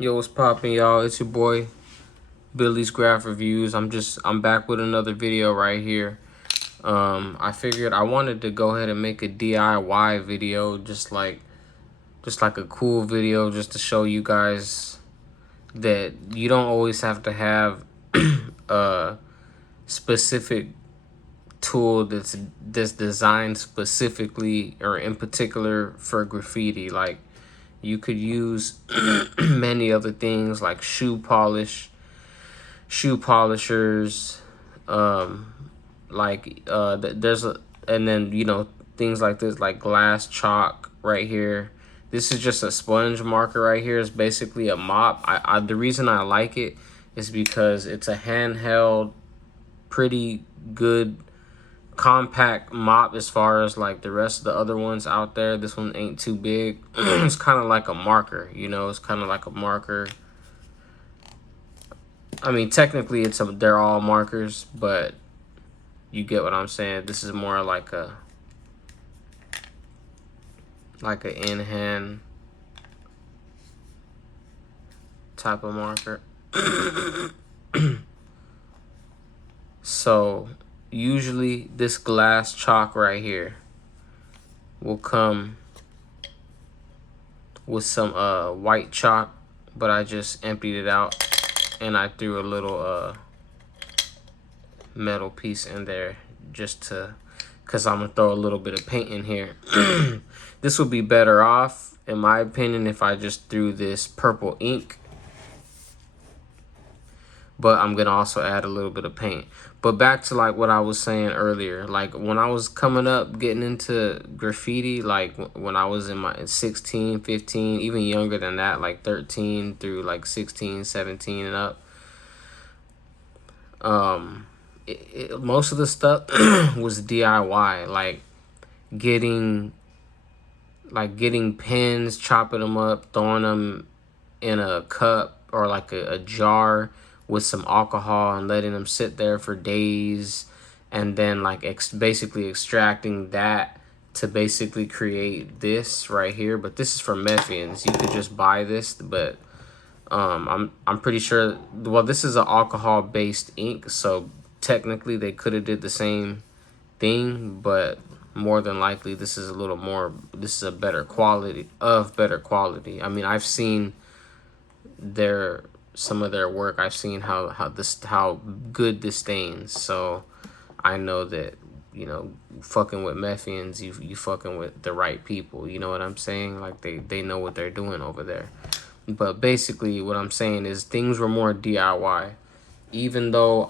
Yo, what's poppin', y'all? It's your boy Billy's Graph Reviews. I'm back with another video right here. I figured I wanted to go ahead and make a DIY video, just like a cool video, just to show you guys that you don't always have to have a specific tool that's designed specifically or in particular for graffiti. Like, you could use many other things like shoe polishers, there's a, and then, you know, things like this, like glass chalk right here. This is just a sponge marker right here. It's basically a mop. The reason I like it is because it's a handheld, pretty good compact mop as far as like the rest of the other ones out there. This one ain't too big. It's kind of like a marker, you know. It's kind of like a marker. I mean, technically they're all markers, but you get what I'm saying. This is more like a in hand type of marker. So usually this glass chalk right here will come with some white chalk, but I just emptied it out and I threw a little metal piece in there just to, because I'm gonna throw a little bit of paint in here. This would be better off, in my opinion, if I just threw this purple ink, but I'm gonna also add a little bit of paint. But back to like what I was saying earlier, like when I was coming up getting into graffiti, like when I was in my 16, 15, even younger than that, like 13 through like 16, 17 and up, most of the stuff was DIY, like getting pins, chopping them up, throwing them in a cup or like a jar with some alcohol and letting them sit there for days, and then like basically extracting that to basically create this right here. But this is for Mephians. You could just buy this, but I'm pretty sure, well, this is an alcohol based ink, so technically they could have did the same thing, but more than likely this is a better quality. I mean, I've seen some of their work. I've seen how good this stains, so I know that, you know, fucking with Mephians, you fucking with the right people, you know what I'm saying? Like they know what they're doing over there. But basically what I'm saying is things were more DIY. Even though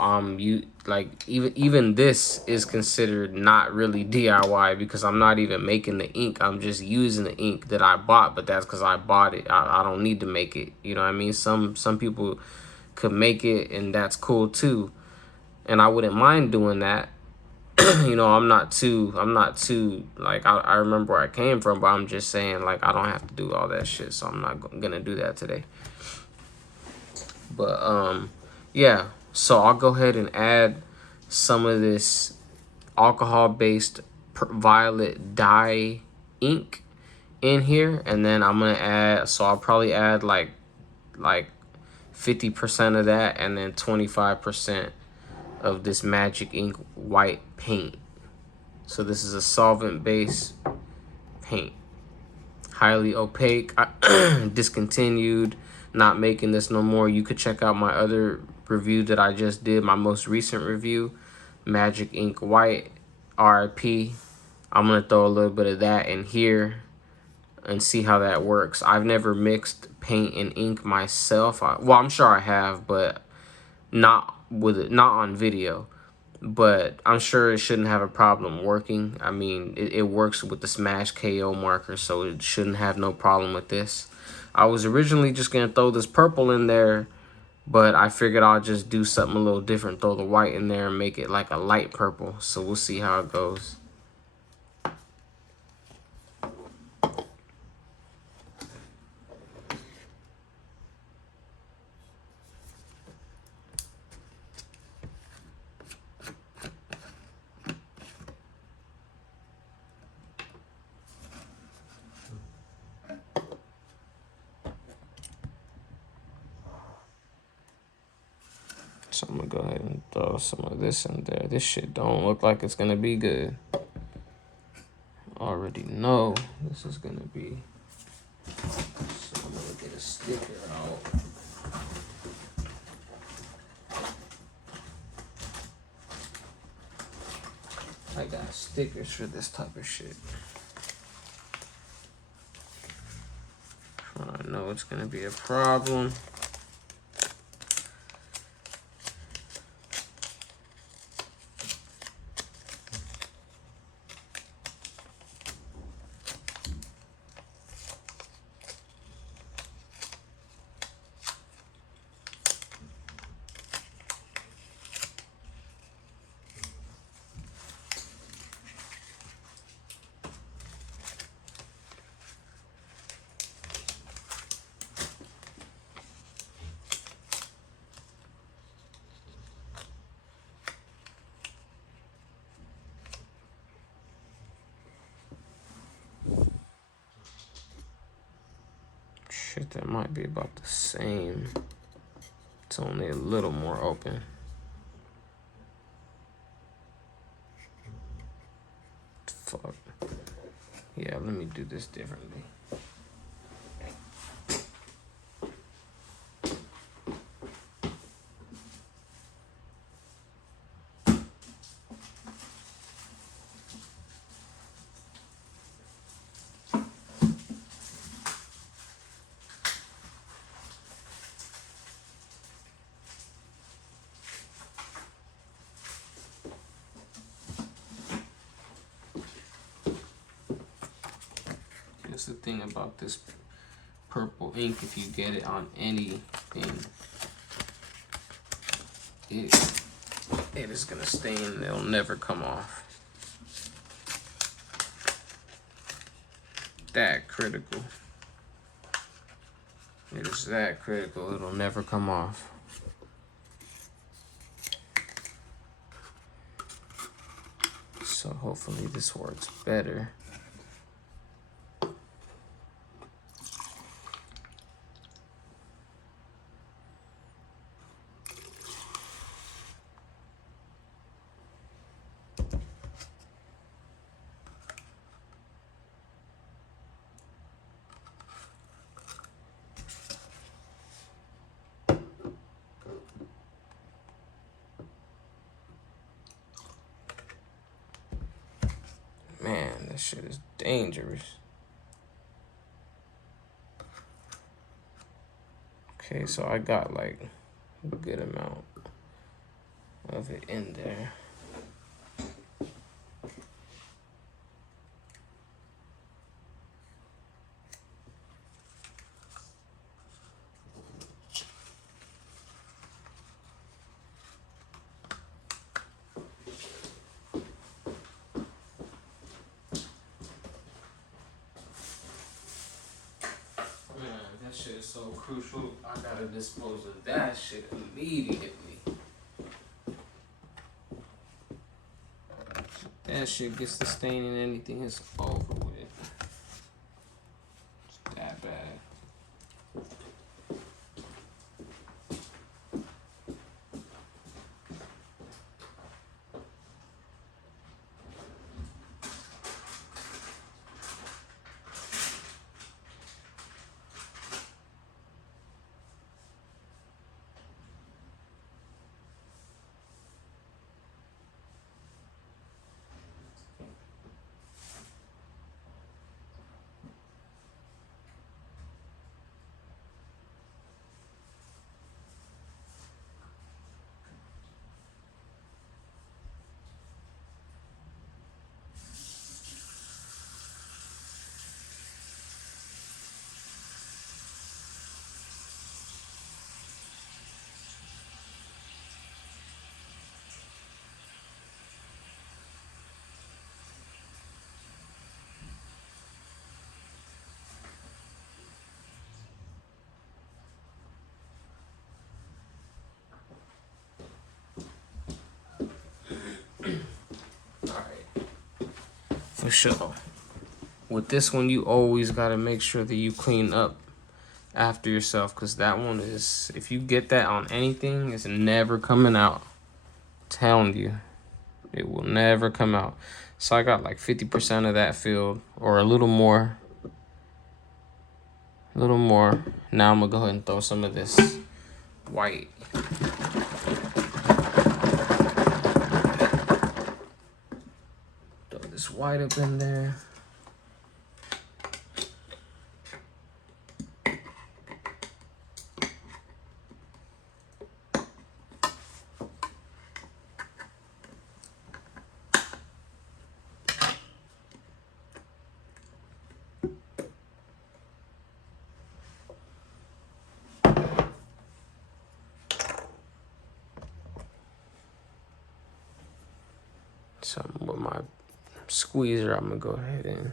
even this is considered not really DIY, because I'm not even making the ink. I'm just using the ink that I bought, but that's because I bought it. I don't need to make it. You know what I mean? Some people could make it, and that's cool too. And I wouldn't mind doing that. You know, I'm not too like, I remember where I came from, but I'm just saying, like, I don't have to do all that shit, so I'm not gonna do that today. But yeah, so I'll go ahead and add some of this alcohol based violet dye ink in here, and then I'm gonna add, so I'll probably add like 50% of that, and then 25% of this magic ink white paint. So this is a solvent based paint, highly opaque. I discontinued, not making this no more. You could check out my other review that I just did, my most recent review, magic ink white, RIP. I'm gonna throw a little bit of that in here and see how that works. I've never mixed paint and ink myself. Well, I'm sure I have, but not on video. But I'm sure it shouldn't have a problem working. I mean, it works with the Smash KO marker, so it shouldn't have no problem with this. I was originally just gonna throw this purple in there, but I figured I'll just do something a little different, throw the white in there and make it like a light purple. So we'll see how it goes. So I'm gonna go ahead and throw some of this in there. This shit don't look like it's gonna be good. Already know this is gonna be. So I'm gonna get a sticker out. I got stickers for this type of shit. I know it's gonna be a problem. Shit, that might be about the same. It's only a little more open. Fuck. Yeah, let me do this differently. That's the thing about this purple ink. If you get it on anything, it is gonna stain. It'll never come off. That critical. It is that critical. It'll never come off. So hopefully this works better. Man, this shit is dangerous. Okay, so I got like a good amount of it in there. That shit is so crucial. I gotta dispose of that shit immediately. That shit gets the stain in anything, it's over with. It's that bad. For sure. With this one, you always gotta make sure that you clean up after yourself, because that one is, if you get that on anything, it's never coming out. I'm telling you, it will never come out. So I got like 50% of that filled, or a little more. A little more. Now I'm gonna go ahead and throw some of this white. Throw this white up in there. So with my squeezer, I'm gonna go ahead and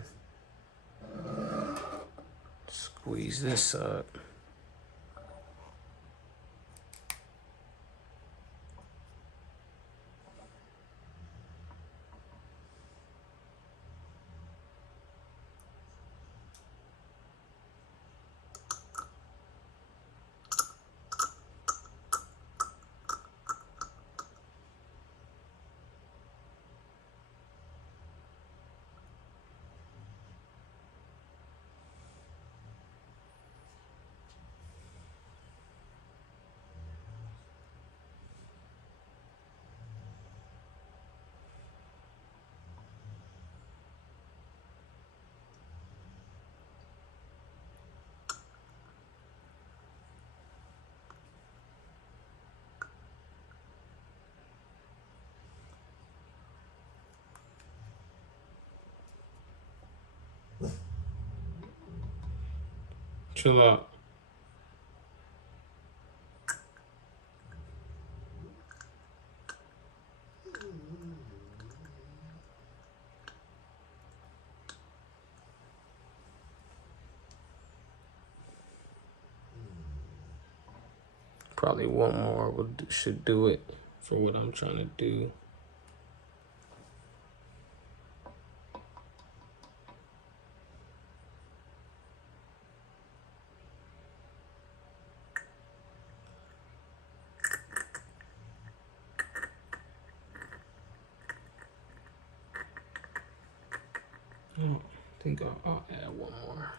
squeeze this up. Chill out. Probably one more should do it for what I'm trying to do. I think I'll add one more.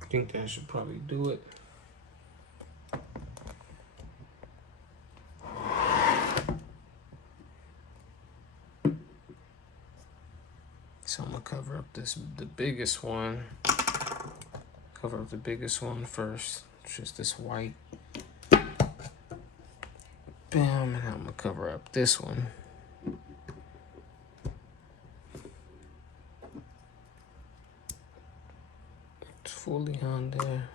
I think that should probably do it. So I'm gonna cover up the biggest one. Cover up the biggest one first. It's just this white. Bam, and I'm gonna cover up this one. It's fully on there.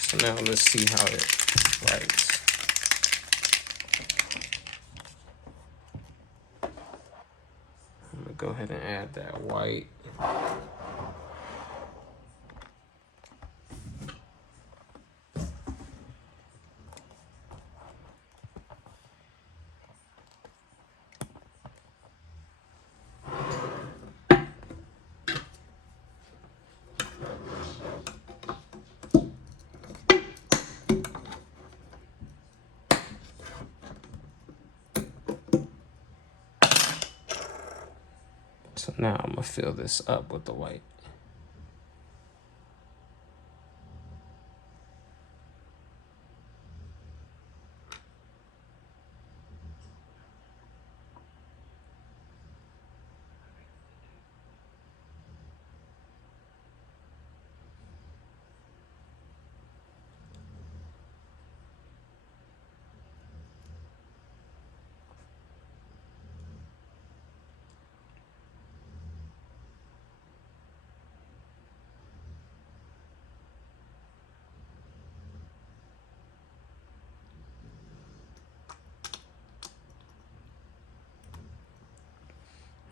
So now let's see how it writes. I'm gonna go ahead and add that white. So now I'm gonna fill this up with the white.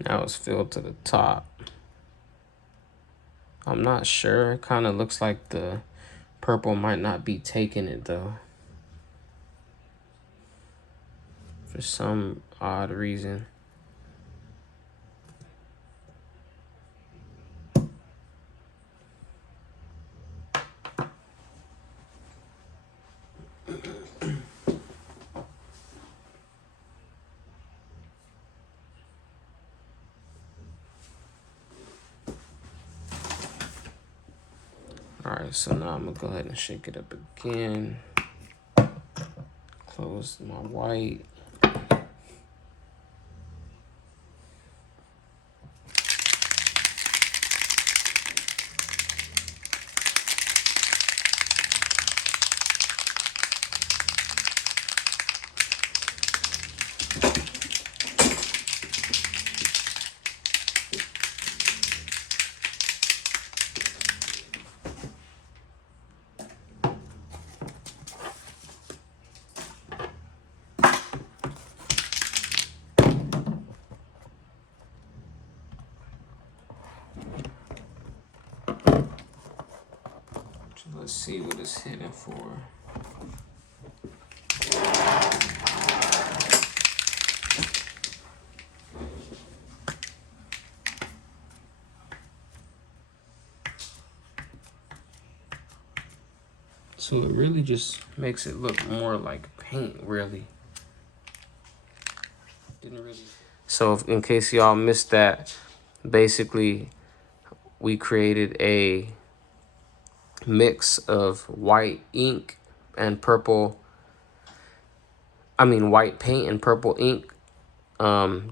Now it's filled to the top. I'm not sure. It kind of looks like the purple might not be taking it though. For some odd reason. Alright, so now I'm gonna go ahead and shake it up again. Close my white. Let's see what it's hitting for. So it really just makes it look more like paint, really. So in case y'all missed that, basically we created a mix of white ink and purple, white paint and purple ink.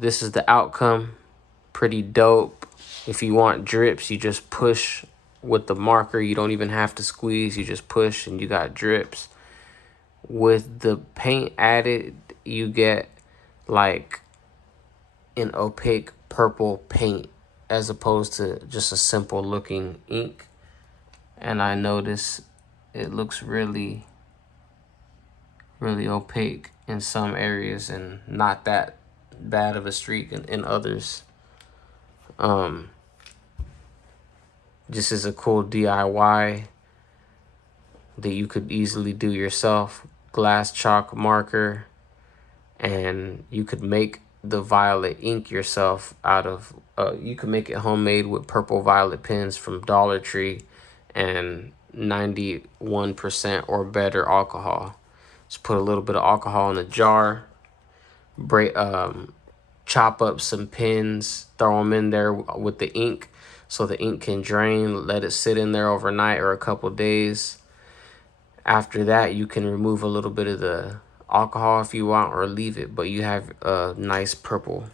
This is the outcome. Pretty dope. If you want drips, you just push with the marker. You don't even have to squeeze. You just push and you got drips. With the paint added, you get like an opaque purple paint as opposed to just a simple looking ink. And I notice it looks really, really opaque in some areas and not that bad of a streak in others. This is a cool DIY that you could easily do yourself. Glass chalk marker, and you could make the violet ink yourself out of, you can make it homemade with purple violet pens from Dollar Tree and 91% or better alcohol. Just put a little bit of alcohol in a jar, chop up some pins, throw them in there with the ink so the ink can drain, let it sit in there overnight or a couple days. After that, you can remove a little bit of the alcohol if you want or leave it, but you have a nice purple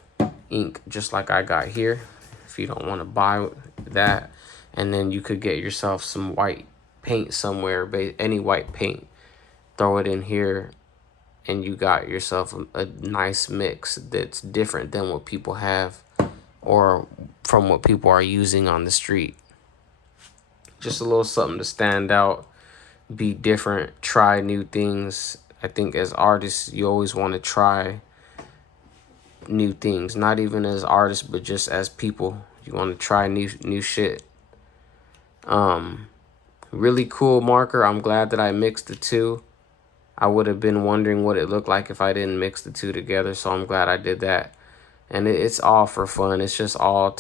ink just like I got here if you don't want to buy that. And then you could get yourself some white paint somewhere, any white paint, throw it in here, and you got yourself a nice mix that's different than what people have or from what people are using on the street. Just a little something to stand out, be different, try new things. I think as artists, you always want to try new things, not even as artists, but just as people. You want to try new shit. Really cool marker. I'm glad that I mixed the two. I would have been wondering what it looked like if I didn't mix the two together, so I'm glad I did that. And it's all for fun. It's just all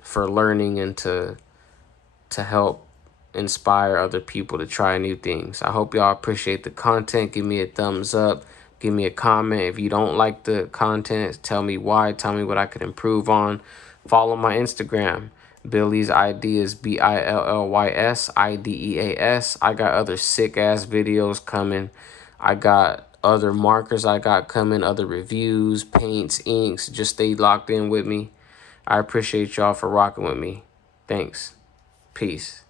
for learning and to help inspire other people to try new things. I hope y'all appreciate the content. Give me a thumbs up. Give me a comment. If you don't like the content, tell me why. Tell me what I could improve on. Follow my Instagram. Billy's Ideas, BILLYS IDEAS. I got other sick ass videos coming. I got other markers I got coming, other reviews, paints, inks. Just stay locked in with me. I appreciate y'all for rocking with me. Thanks. Peace.